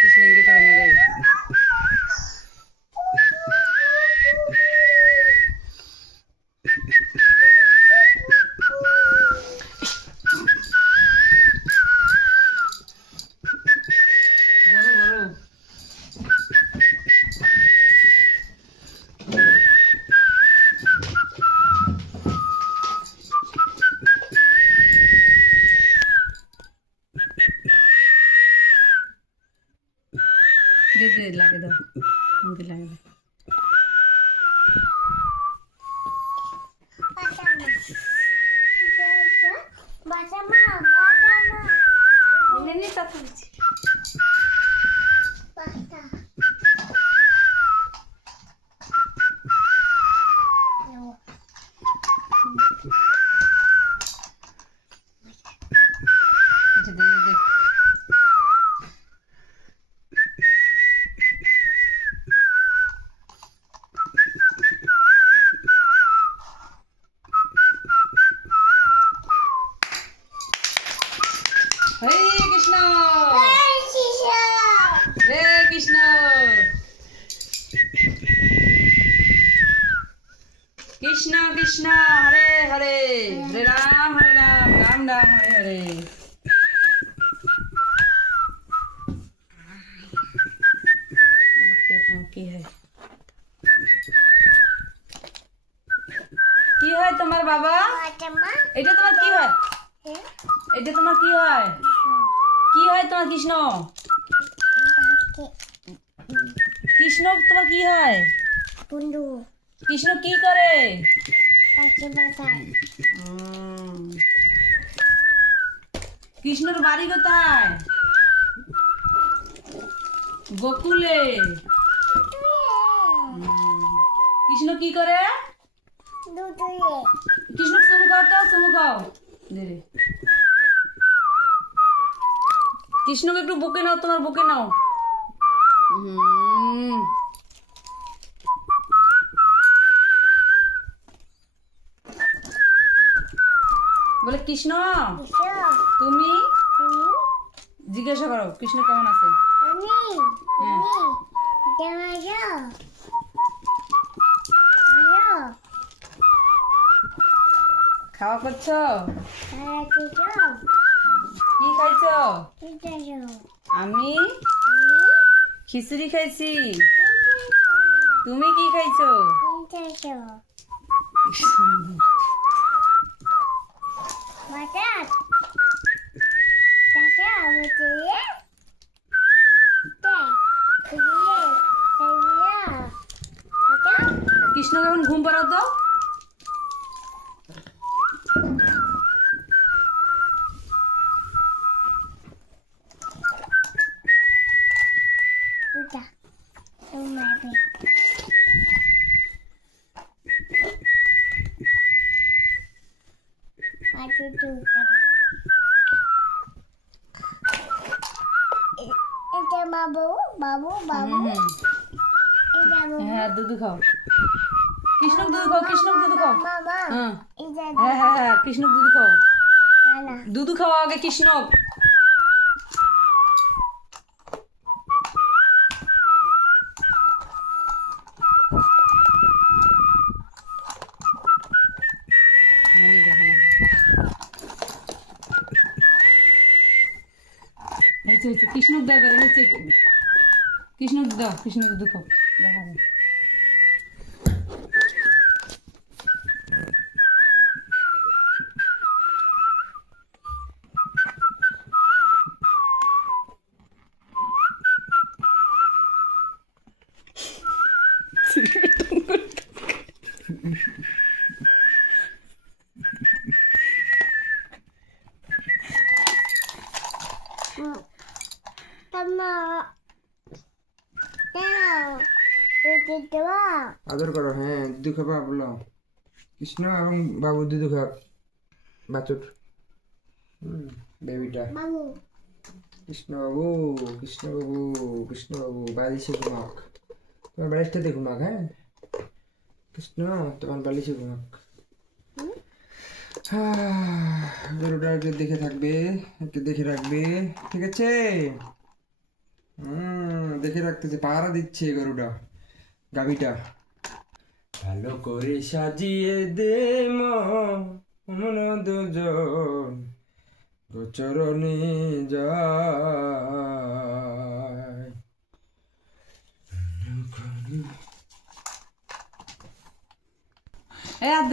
কৃষ্ণ ইঙ্গিত হবে না রে। গরু গরু দে দে লাগে দাও, মুখে লাগে দাও। এনে কথা বলছি। আচ্ছা দে দে দে। হরে কৃষ্ণ রে কৃষ্ণ কৃষ্ণ কৃষ্ণ হরে হরে হরে রাম রাম রাম হরে হরে। কি হয় কি হয় তোমার বাবা? এটা তোমার কি হয়? এটা তোমার কি হয়? কি হয় তোমার কৃষ্ণ? কৃষ্ণ তোমার কি হয়? কৃষ্ণ কি করে? কৃষ্ণর বাড়ি কোথায়? গোকুলে। কৃষ্ণ কি করে? কৃষ্ণ চুমু খাও তো, চুমু খাও। কৃষ্ণকে একটু বুকে নাও, তোমার বুকে নাও। বলে কৃষ্ণ তুমি জিজ্ঞাসা করো কৃষ্ণ কেমন আছে। খাওয়া করছো? কি খাইছো? আমি খিচুড়ি খাইছি। তুমি কি খাইছো? কৃষ্ণকে এখন ঘুম পাড়াও তো। বাবু বাবু বাবু হ্যাঁ দুধ খাও, কৃষ্ণ দুধ খাও, কৃষ্ণ দুধ খাও। মামা হ্যাঁ হ্যাঁ হ্যাঁ হ্যাঁ কৃষ্ণ দুধ খাও, দুধ খাও আগে কৃষ্ণ। কৃষ্ণ দেবে হচ্ছে কৃষ্ণ দাও, কৃষ্ণ দুধ খাও। দেখা যায় আদর করো। হ্যাঁ দুধ খাবা বলো কৃষ্ণ এবং বাবু দুধ খাও বাছুর বেবিটা। কৃষ্ণ বাবু কৃষ্ণ বাবু কৃষ্ণ বাবু বালিশে ঘুমাক, তোমার বালিশটাতে ঘুমাক। হ্যাঁ কৃষ্ণ তোমার বালিশে ঘুমাক। গরুটা একটু দেখে থাকবে, একটু দেখে রাখবে, ঠিক আছে? দেখে রাখতেছে, পাহারা দিচ্ছে গরুটা, গাভীটা। ভালো করে সাজিয়ে দে মন দুজন গোচরণে যায়। এ আর